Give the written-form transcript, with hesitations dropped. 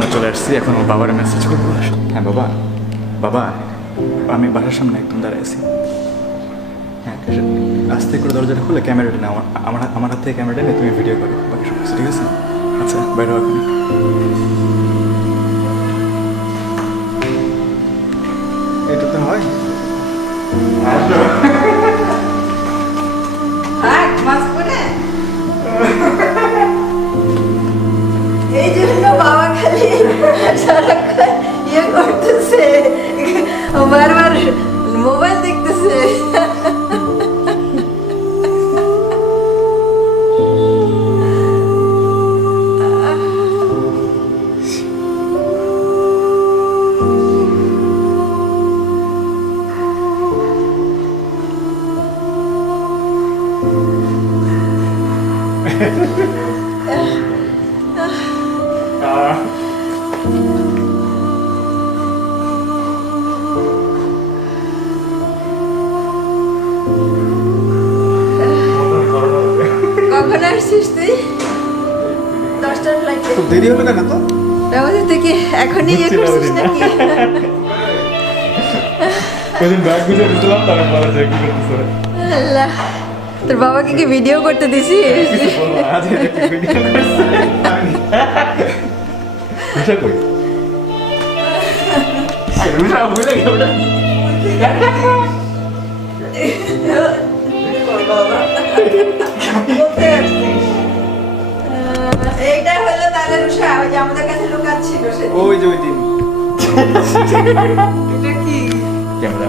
আমরা চলে আসছি, এখন ওর বাবার মেসেজ করবো। হ্যাঁ বাবা, বাবা আমি বাসার সামনে একদম দাঁড়ায় আছি। হ্যাঁ আস্তে করে দরজাটা খুলে ক্যামেরাটা না, আমার হাত থেকে ক্যামেরাটা নিয়ে তুমি ভিডিও করো, বাকি সব কিছু ঠিক আছে? আচ্ছা বাইরে এখন এটা তো হয়। এই জন্য বাবা খালি সারাক্ষণ ইয়ে করতেছে, বারবার মোবাইল দেখতেছে। কখন আসছিস তুই? 10টার ফ্লাইটে। খুব দেরি হলো কেন তো? আমাদের থেকে এখনই ইয়ে করছিস নাকি? ওইদিন ব্যাগ গুজে দিলাম, তারপর বলা যায় কি করতেছ? আল্লাহ, তোর বাবাকে কি ভিডিও করতে দিছিস? কিছু বলবো না, আজ এটা ভিডিও করছে। আশা করি রুশা ভুলে গেল। এইটা হলো তাহলে রুশা, ওই যে আমাদের কাছে লুকাচ্ছিল সেদিন। ওই যে ওই দিন এটা কি? ক্যামেরা